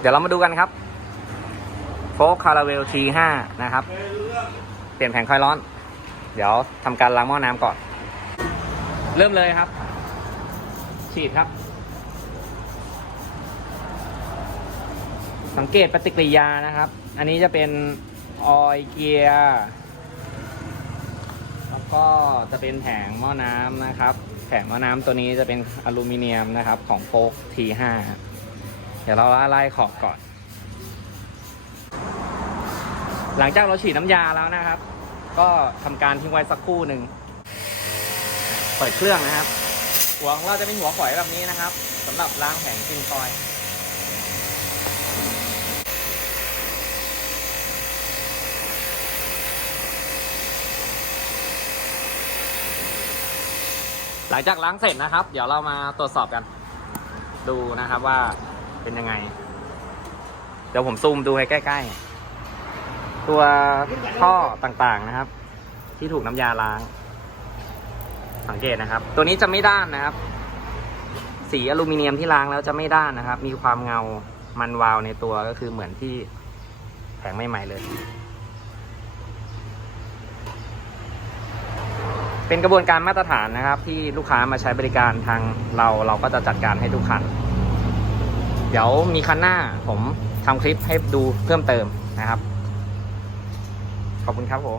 เดี๋ยวเรามาดูกันครับโฟกคาราเวล T5 นะครับ เปลี่ยนแผงคอยร้อน เดี๋ยวทำการล้างหม้อน้ำก่อน เริ่มเลยครับ ฉีดครับ สังเกตปฏิกิริยานะครับ อันนี้จะเป็นออยเกียร์แล้วก็จะเป็นแผงหม้อน้ำนะครับ แผงหม้อน้ำตัวนี้จะเป็นอลูมิเนียมนะครับของโฟก T5 ดี๋ยวเราไล่ขอบก่อน หลังจากเราฉีดน้ำยาแล้วนะครับ ก็ทำการทิ้งไว้สักครู่หนึ่งเปิดเครื่องนะครับ หัวของเราจะเป็นหัวฝอยแบบนี้นะครับสำหรับล้างแผงซินคอยหลังจากล้างเสร็จนะครับ เดี๋ยวเรามาตรวจสอบกัน ดูนะครับว่า เป็นยังไง เดี๋ยวผมซูมดูให้ใกล้ ๆ ตัวท่อต่างๆนะครับ ที่ถูกน้ำยาล้าง สังเกตนะครับ ตัวนี้จะไม่ด้านนะครับ สีอลูมิเนียมที่ล้างแล้วจะไม่ด้านนะครับ มีความเงามันวาวในตัวก็คือเหมือนที่แผงใหม่ ๆ เลย เป็นกระบวนการมาตรฐานนะครับ ที่ลูกค้ามาใช้บริการทางเราเราก็จะจัดการให้ทุกคัน เดี๋ยวมีคันหน้าผมทำคลิปให้ดูเพิ่มเติมนะครับ ขอบคุณครับผม